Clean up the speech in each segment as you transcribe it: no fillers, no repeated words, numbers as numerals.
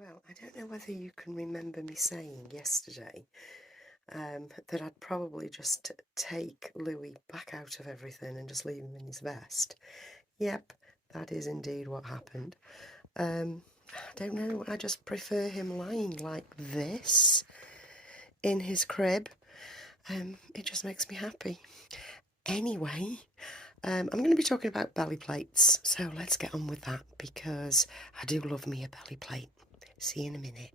Well, I don't know whether you can remember me saying yesterday that I'd probably just take Louis back out of everything and just leave him in his vest. Yep, that is indeed what happened. I don't know, I just prefer him lying like this in his crib. It just makes me happy. Anyway, I'm going to be talking about belly plates, so let's get on with that because I do love me a belly plate. See you in a minute.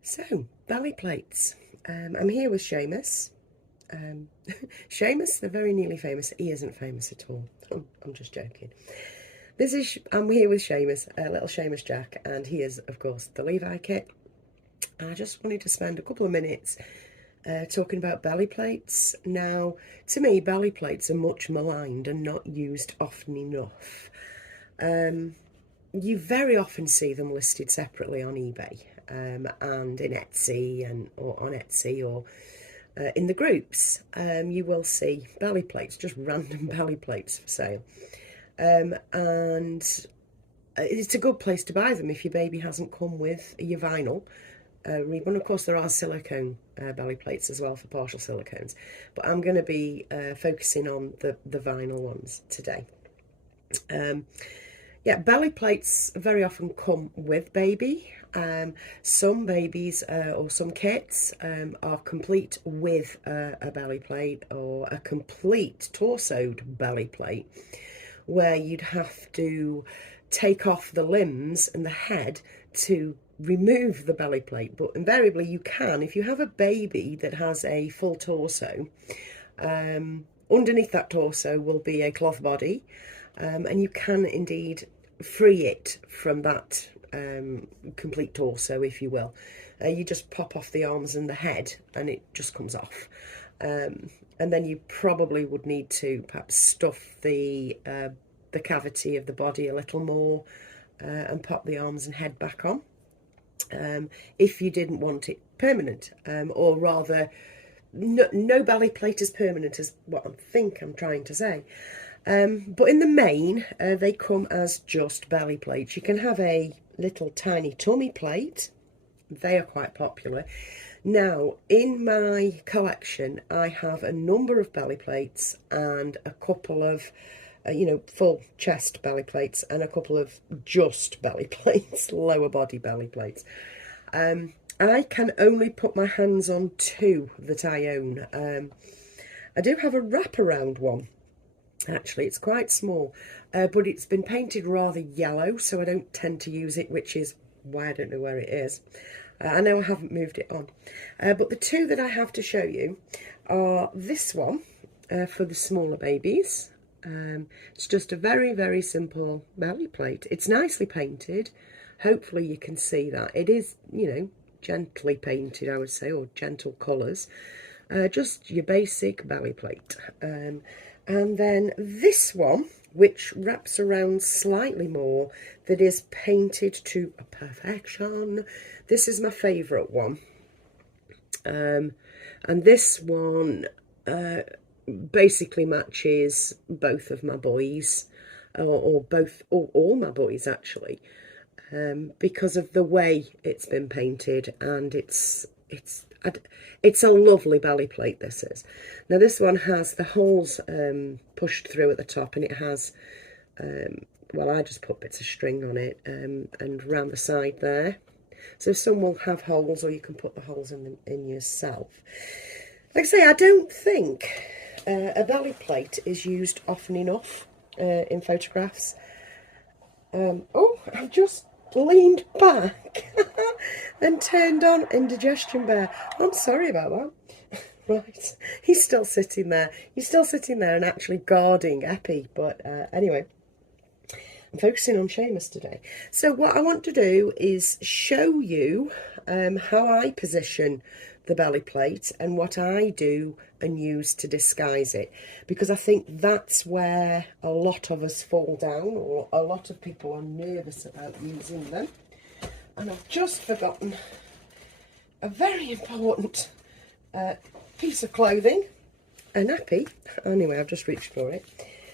So, belly plates. I'm here with Seamus. Seamus, the very nearly famous. He isn't famous at all. I'm just joking. I'm here with Seamus, little Seamus Jack, and he is, of course, the Levi kit. And I just wanted to spend a couple of minutes talking about belly plates. Now, to me, belly plates are much maligned and not used often enough. You very often see them listed separately on eBay and in Etsy or on Etsy or in the groups. You will see belly plates, just random belly plates for sale. And it's a good place to buy them if your baby hasn't come with your vinyl. Reborn. Of course, there are silicone belly plates as well for partial silicones, but I'm going to be focusing on the vinyl ones today. Yeah, belly plates very often come with baby. Some babies or some kits are complete with a belly plate or a complete torsoed belly plate, where you'd have to take off the limbs and the head to remove the belly plate. But invariably you can, if you have a baby that has a full torso, underneath that torso will be a cloth body, and you can indeed free it from that complete torso, if you will. You just pop off the arms and the head and it just comes off. And then you probably would need to perhaps stuff the cavity of the body a little more and pop the arms and head back on, if you didn't want it permanent, or rather no belly plate is permanent, is what I think I'm trying to say. But in the main, they come as just belly plates. You can have a little tiny tummy plate. They are quite popular. Now, in my collection, I have a number of belly plates and a couple of, full chest belly plates and a couple of just belly plates, lower body belly plates. I can only put my hands on two that I own. I do have a wraparound one. Actually, it's quite small, but it's been painted rather yellow, so I don't tend to use it, which is why I don't know where it is. I know I haven't moved it on. But the two that I have to show you are this one for the smaller babies. It's just a very, very simple belly plate. It's nicely painted. Hopefully you can see that. It is, gently painted, I would say, or gentle colours. Just your basic belly plate. And then this one, which wraps around slightly more, that is painted to perfection. This is my favourite one. And this one basically matches both of my boys, or all my boys actually, because of the way it's been painted, and it's a lovely belly plate, this is. Now this one has the holes pushed through at the top, and it has, well, I just put bits of string on it and round the side there. So some will have holes, or you can put the holes in yourself. Like I say, I don't think a belly plate is used often enough in photographs. Oh, I've just leaned back and turned on indigestion bear. I'm sorry about that. Right, he's still sitting there. He's still sitting there and actually guarding Epi. But anyway, I'm focusing on Seamus today. So what I want to do is show you how I position the belly plate and what I do and use to disguise it, because I think that's where a lot of us fall down, or a lot of people are nervous about using them. And I've just forgotten a very important piece of clothing, a nappy. Anyway, I've just reached for it.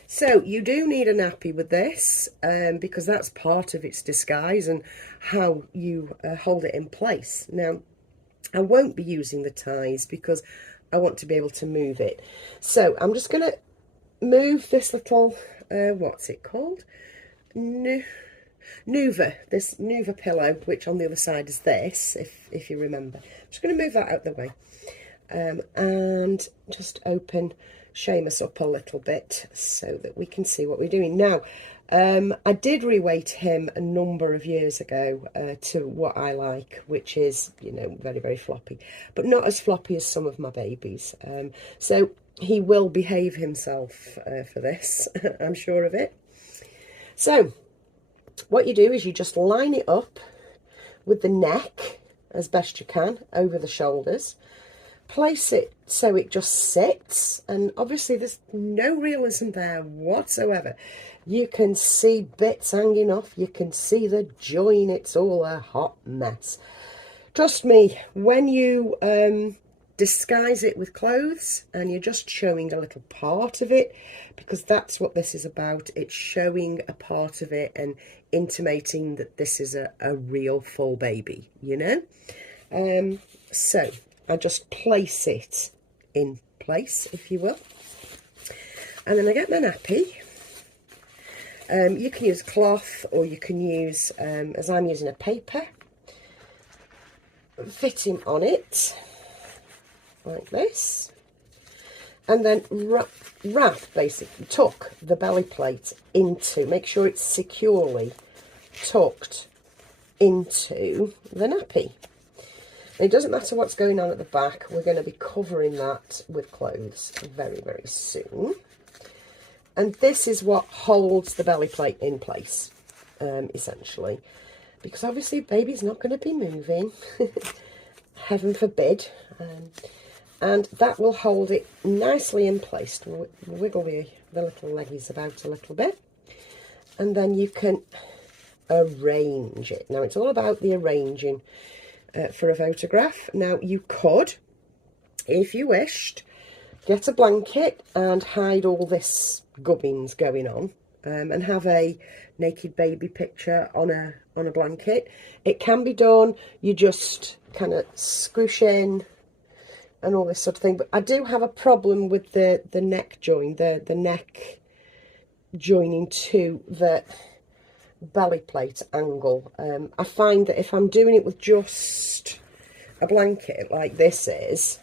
So you do need a nappy with this, because that's part of its disguise and how you hold it in place. Now, I won't be using the ties because I want to be able to move it. So I'm just going to move this little, what's it called? Nuva, this Nuva pillow, which on the other side is this, if you remember. I'm just going to move that out the way, and just open Seamus up a little bit so that we can see what we're doing. Now, I did reweight him a number of years ago to what I like, which is, you know, very, very floppy, but not as floppy as some of my babies. So he will behave himself for this, I'm sure of it. So what you do is you just line it up with the neck as best you can over the shoulders. Place it so it just sits, and obviously there's no realism there whatsoever. You can see bits hanging off, you can see the join, it's all a hot mess. Trust me, when you disguise it with clothes and you're just showing a little part of it, because that's what this is about, it's showing a part of it and intimating that this is a real full baby, you know. So I just place it in place, if you will, and then I get my nappy. You can use cloth, or you can use, as I'm using, a paper, fitting on it like this, and then wrap, basically tuck the belly plate into, make sure it's securely tucked into the nappy. And it doesn't matter what's going on at the back, we're going to be covering that with clothes very, very soon. And this is what holds the belly plate in place, essentially, because obviously baby's not going to be moving, heaven forbid, and that will hold it nicely in place. Wiggle the little leggies about a little bit, and then you can arrange it. Now, it's all about the arranging for a photograph. Now, you could, if you wished, get a blanket and hide all this gubbins going on, and have a naked baby picture on a blanket. It can be done. You just kind of squish in and all this sort of thing. But I do have a problem with the neck join, the neck joining to the belly plate angle. I find that if I'm doing it with just a blanket like this is,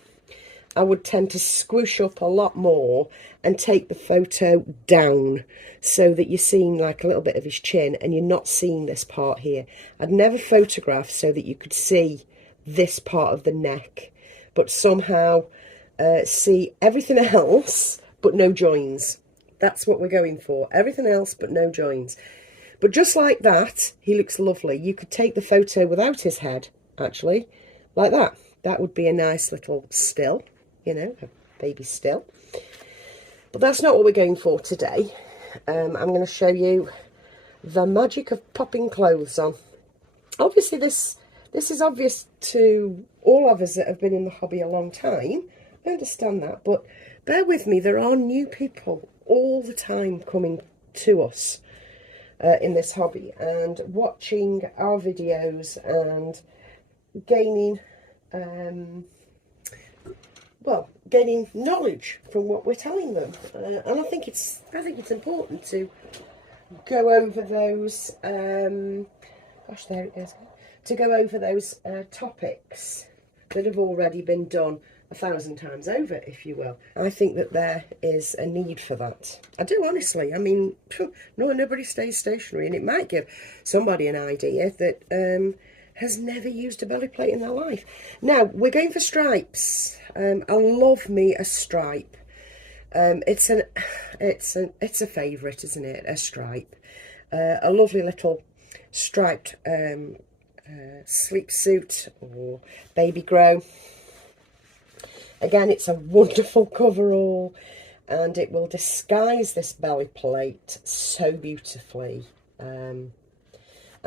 I would tend to squish up a lot more and take the photo down so that you're seeing like a little bit of his chin and you're not seeing this part here. I'd never photograph so that you could see this part of the neck, but somehow see everything else but no joins. That's what we're going for. Everything else but no joins. But just like that, he looks lovely. You could take the photo without his head, actually, like that. That would be a nice little still, you know, a baby still. But that's not what we're going for today. I'm going to show you the magic of popping clothes on. Obviously, this is obvious to all of us that have been in the hobby a long time. I understand that, but bear with me. There are new people all the time coming to us in this hobby and watching our videos and gaining gaining knowledge from what we're telling them, and I think it's important to go over those gosh, there it goes, to go over those topics that have already been done 1,000 times over, if you will. I think that there is a need for that. I do, honestly. I mean, nobody stays stationary, and it might give somebody an idea that has never used a belly plate in their life. Now, we're going for stripes. I love me a stripe. It's a favourite, isn't it? A stripe. A lovely little striped sleep suit or baby grow. Again, it's a wonderful coverall, and it will disguise this belly plate so beautifully, and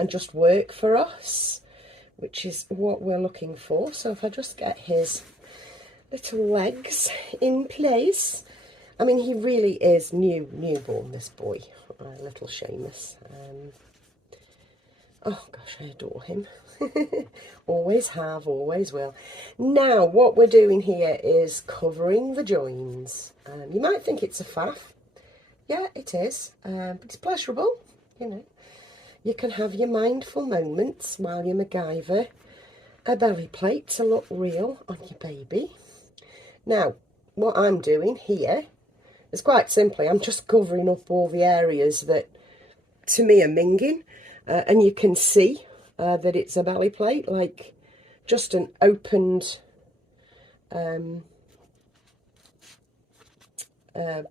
just work for us, which is what we're looking for. So if I just get his little legs in place. I mean, he really is newborn, this boy, little Seamus. Oh gosh, I adore him. Always have, always will. Now, what we're doing here is covering the joins. You might think it's a faff. Yeah, it is, but it's pleasurable, you know. You can have your mindful moments while you MacGyver a belly plate to look real on your baby. Now, what I'm doing here is quite simply, I'm just covering up all the areas that, to me, are minging. And you can see that it's a belly plate, like just an opened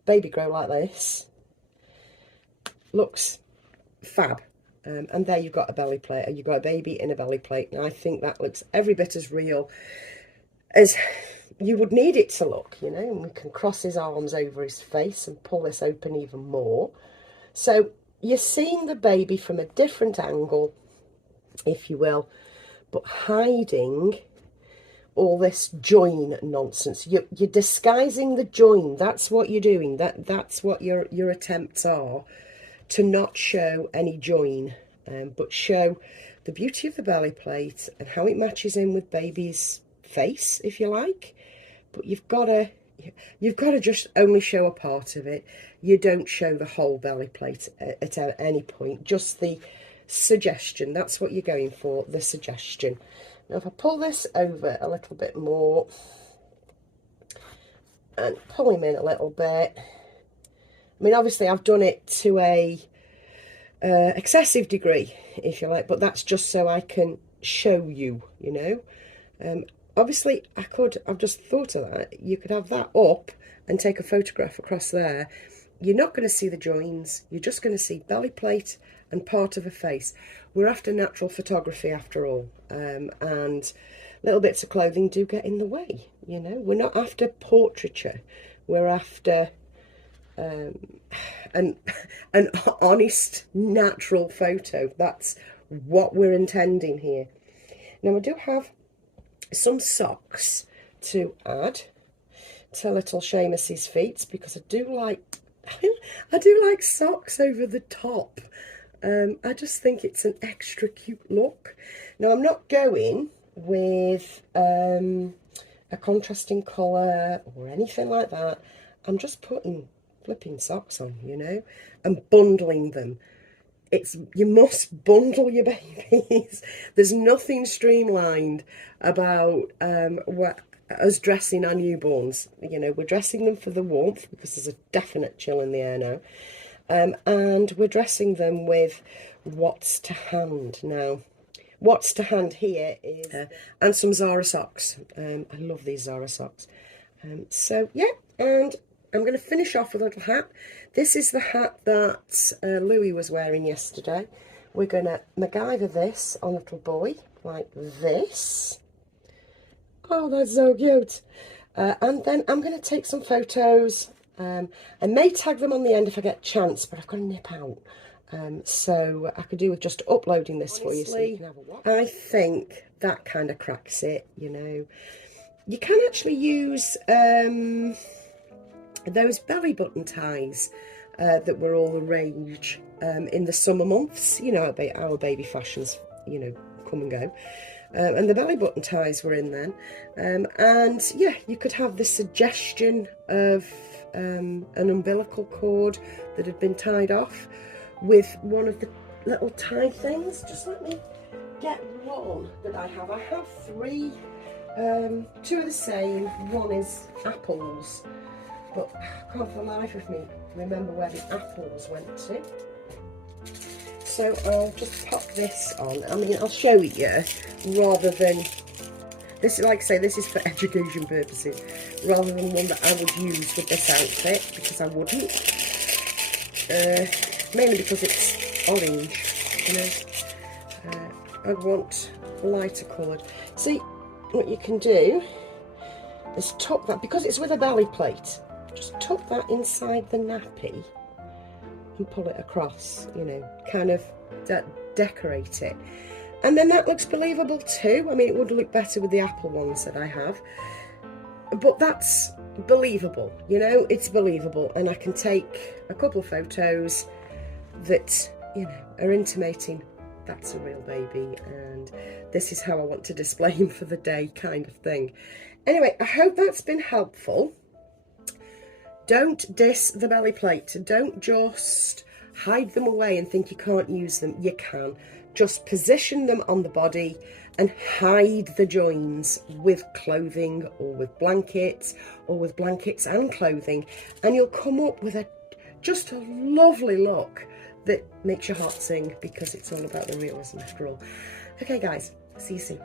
baby grow like this. Looks fab. And there you've got a belly plate, and you've got a baby in a belly plate. And I think that looks every bit as real as you would need it to look, you know. And we can cross his arms over his face and pull this open even more. So you're seeing the baby from a different angle, if you will, but hiding all this join nonsense. You're disguising the join. That's what you're doing. That's what your attempts are, to not show any join, but show the beauty of the belly plate and how it matches in with baby's face, if you like. But you've got to just only show a part of it. You don't show the whole belly plate at any point, just the suggestion. That's what you're going for, the suggestion. Now, if I pull this over a little bit more and pull him in a little bit, I mean, obviously I've done it to a excessive degree, if you like, but that's just so I can show you, you know. Obviously, I've just thought of that, you could have that up and take a photograph across there. You're not going to see the joins, you're just going to see belly plate and part of a face. We're after natural photography after all, and little bits of clothing do get in the way, you know. We're not after portraiture, we're after an honest, natural photo. That's what we're intending here. Now, I do have some socks to add to little Seamus's feet, because I do like socks over the top. I just think it's an extra cute look. Now, I'm not going with a contrasting colour or anything like that. I'm just putting flipping socks on, you know, and bundling them. You must bundle your babies. There's nothing streamlined about us dressing our newborns. You know, we're dressing them for the warmth, because there's a definite chill in the air now. And we're dressing them with what's to hand. Now, what's to hand here is and some Zara socks. I love these Zara socks. So yeah, and I'm going to finish off with a little hat. This is the hat that Louis was wearing yesterday. We're going to MacGyver this on little boy like this. Oh, that's so cute. And then I'm going to take some photos. I may tag them on the end if I get a chance, but I've got to nip out. So I could do with just uploading this for you, so you can have a watch. I think that kind of cracks it, you know. You can actually use those belly button ties that were all the rage in the summer months. You know, our baby fashions, you know, come and go. And the belly button ties were in then. And yeah, you could have the suggestion of an umbilical cord that had been tied off with one of the little tie things. Just let me get one that I have. I have three, two are the same, one is apples, but I can't for the life of me remember where the apples went to. So I'll just pop this on. I mean, I'll show it you rather than, this is, like I say, this is for education purposes, rather than one that I would use with this outfit, because I wouldn't. Mainly because it's orange, you know. I'd want lighter coloured. See, what you can do is tuck that, because it's with a belly plate, just tuck that inside the nappy and pull it across, you know, kind of decorate it. And then that looks believable too. I mean, it would look better with the apple ones that I have. But that's believable, you know, it's believable. And I can take a couple of photos that, you know, are intimating that's a real baby and this is how I want to display him for the day, kind of thing. Anyway, I hope that's been helpful. Don't diss the belly plate. Don't just hide them away and think you can't use them. You can. Just position them on the body and hide the joins with clothing or with blankets and clothing, and you'll come up with just a lovely look that makes your heart sing, because it's all about the realism after all. Okay guys, see you soon.